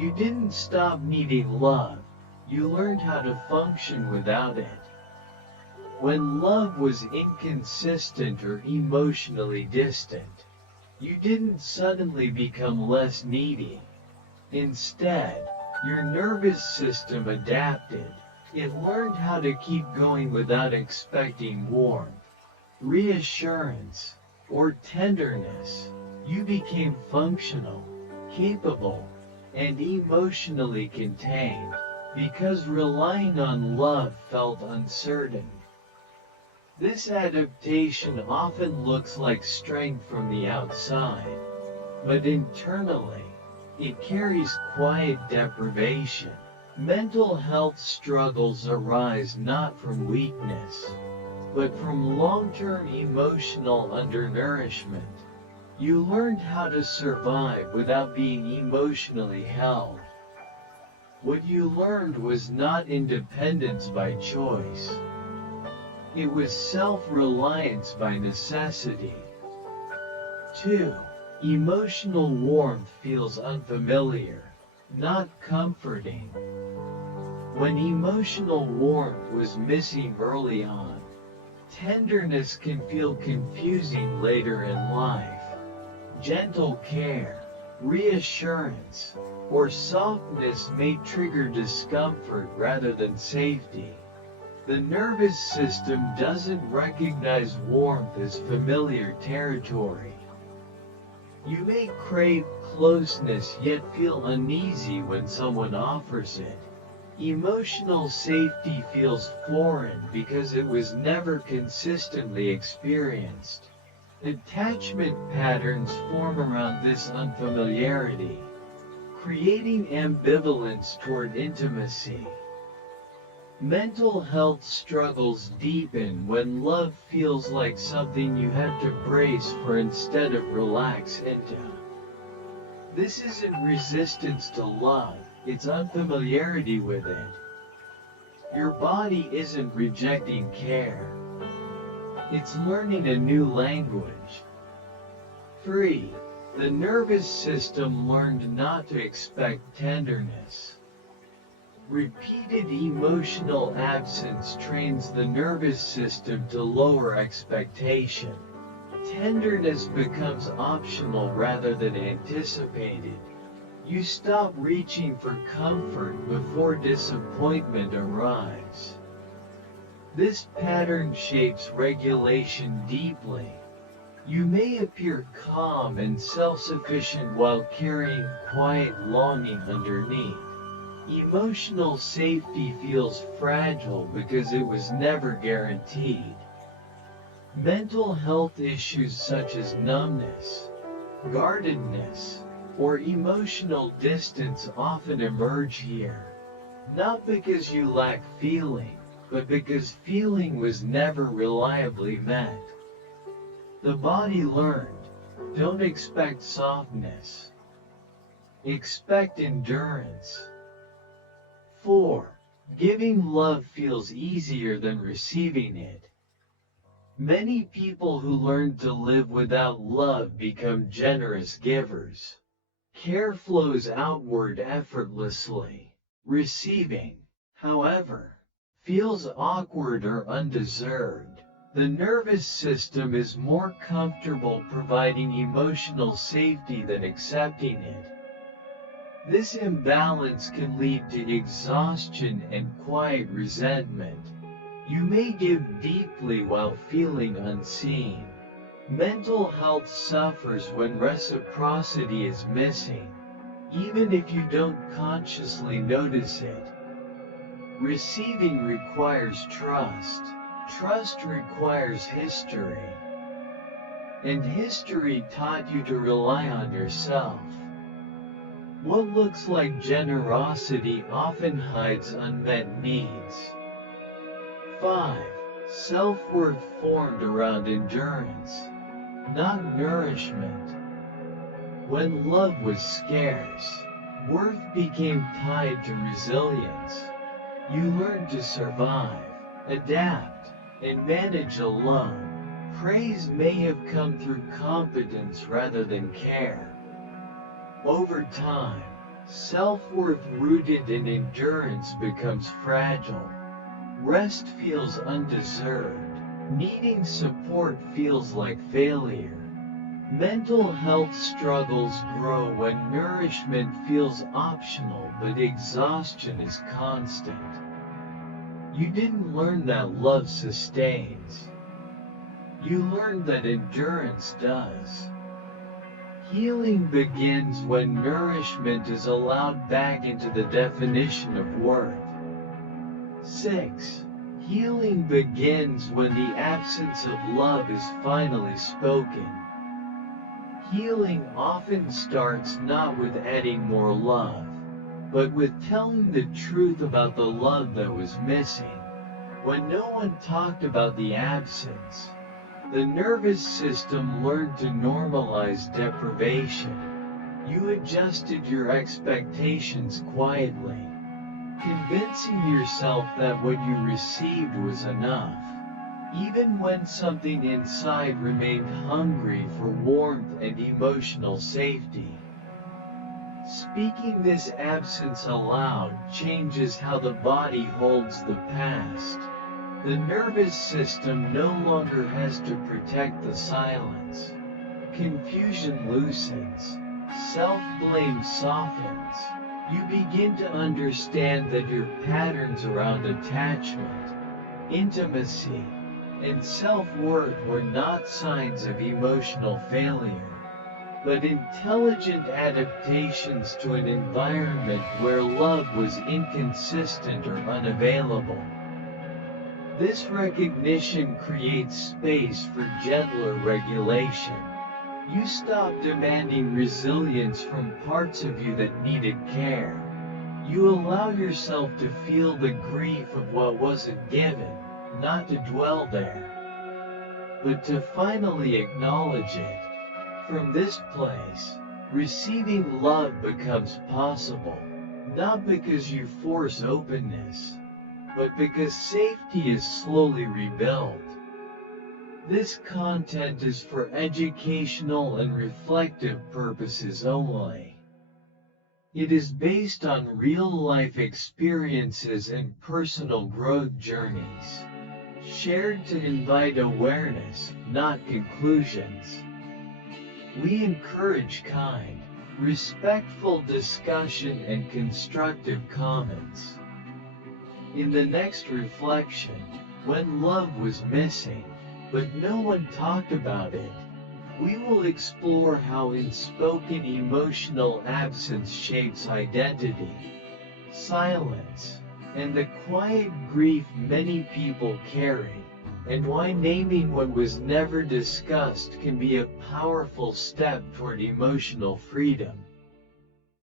You didn't stop needing love, you learned how to function without it. When love was inconsistent or emotionally distant, you didn't suddenly become less needy. Instead, your nervous system adapted. It learned how to keep going without expecting warmth, reassurance, or tenderness. You became functional, capable, and emotionally contained, because relying on love felt uncertain. This adaptation often looks like strength from the outside, but internally, it carries quiet deprivation. Mental health struggles arise not from weakness, but from long-term emotional undernourishment. You learned how to survive without being emotionally held. What you learned was not independence by choice. It was self-reliance by necessity. 2. Emotional warmth feels unfamiliar, not comforting. When emotional warmth was missing early on, tenderness can feel confusing later in life. Gentle care, reassurance, or softness may trigger discomfort rather than safety. The nervous system doesn't recognize warmth as familiar territory. You may crave closeness yet feel uneasy when someone offers it. Emotional safety feels foreign because it was never consistently experienced. Attachment patterns form around this unfamiliarity, creating ambivalence toward intimacy. Mental health struggles deepen when love feels like something you have to brace for instead of relax into. This isn't resistance to love, it's unfamiliarity with it. Your body isn't rejecting care. It's learning a new language. 3. The nervous system learned not to expect tenderness. Repeated emotional absence trains the nervous system to lower expectation. Tenderness becomes optional rather than anticipated. You stop reaching for comfort before disappointment arrives. This pattern shapes regulation deeply. You may appear calm and self-sufficient while carrying quiet longing underneath. Emotional safety feels fragile because it was never guaranteed. Mental health issues such as numbness, guardedness, or emotional distance often emerge here. Not because you lack feeling, but because feeling was never reliably met. The body learned, don't expect softness. Expect endurance. 4. Giving love feels easier than receiving it. Many people who learn to live without love become generous givers. Care flows outward effortlessly. Receiving, however, feels awkward or undeserved. The nervous system is more comfortable providing emotional safety than accepting it. This imbalance can lead to exhaustion and quiet resentment. You may give deeply while feeling unseen. Mental health suffers when reciprocity is missing, even if you don't consciously notice it. Receiving requires trust. Trust requires history. And history taught you to rely on yourself. What looks like generosity often hides unmet needs. 5. Self-worth formed around endurance, not nourishment. When love was scarce, worth became tied to resilience. You learned to survive, adapt, and manage alone. Praise may have come through competence rather than care. Over time, Self-worth rooted in endurance becomes fragile. Rest feels undeserved. Needing support feels like failure. Mental health struggles grow when nourishment feels optional but exhaustion is constant. You didn't learn that love sustains. You learned that endurance does. Healing begins when nourishment is allowed back into the definition of worth. 6. Healing begins when the absence of love is finally spoken. Healing often starts not with adding more love, but with telling the truth about the love that was missing. When no one talked about the absence, the nervous system learned to normalize deprivation. You adjusted your expectations quietly, convincing yourself that what you received was enough, even when something inside remained hungry for warmth and emotional safety. Speaking this absence aloud changes how the body holds the past. The nervous system no longer has to protect the silence. Confusion loosens. Self-blame softens. You begin to understand that your patterns around attachment, intimacy, and self-worth were not signs of emotional failure, but intelligent adaptations to an environment where love was inconsistent or unavailable. This recognition creates space for gentler regulation. You stop demanding resilience from parts of you that needed care. You allow yourself to feel the grief of what wasn't given, not to dwell there, but to finally acknowledge it. From this place, receiving love becomes possible, not because you force openness, but because safety is slowly rebuilt. This content is for educational and reflective purposes only. It is based on real-life experiences and personal growth journeys, shared to invite awareness, not conclusions. We encourage kind, respectful discussion and constructive comments. In the next reflection, when love was missing, but no one talked about it, we will explore how unspoken emotional absence shapes identity, silence, and the quiet grief many people carry, and why naming what was never discussed can be a powerful step toward emotional freedom.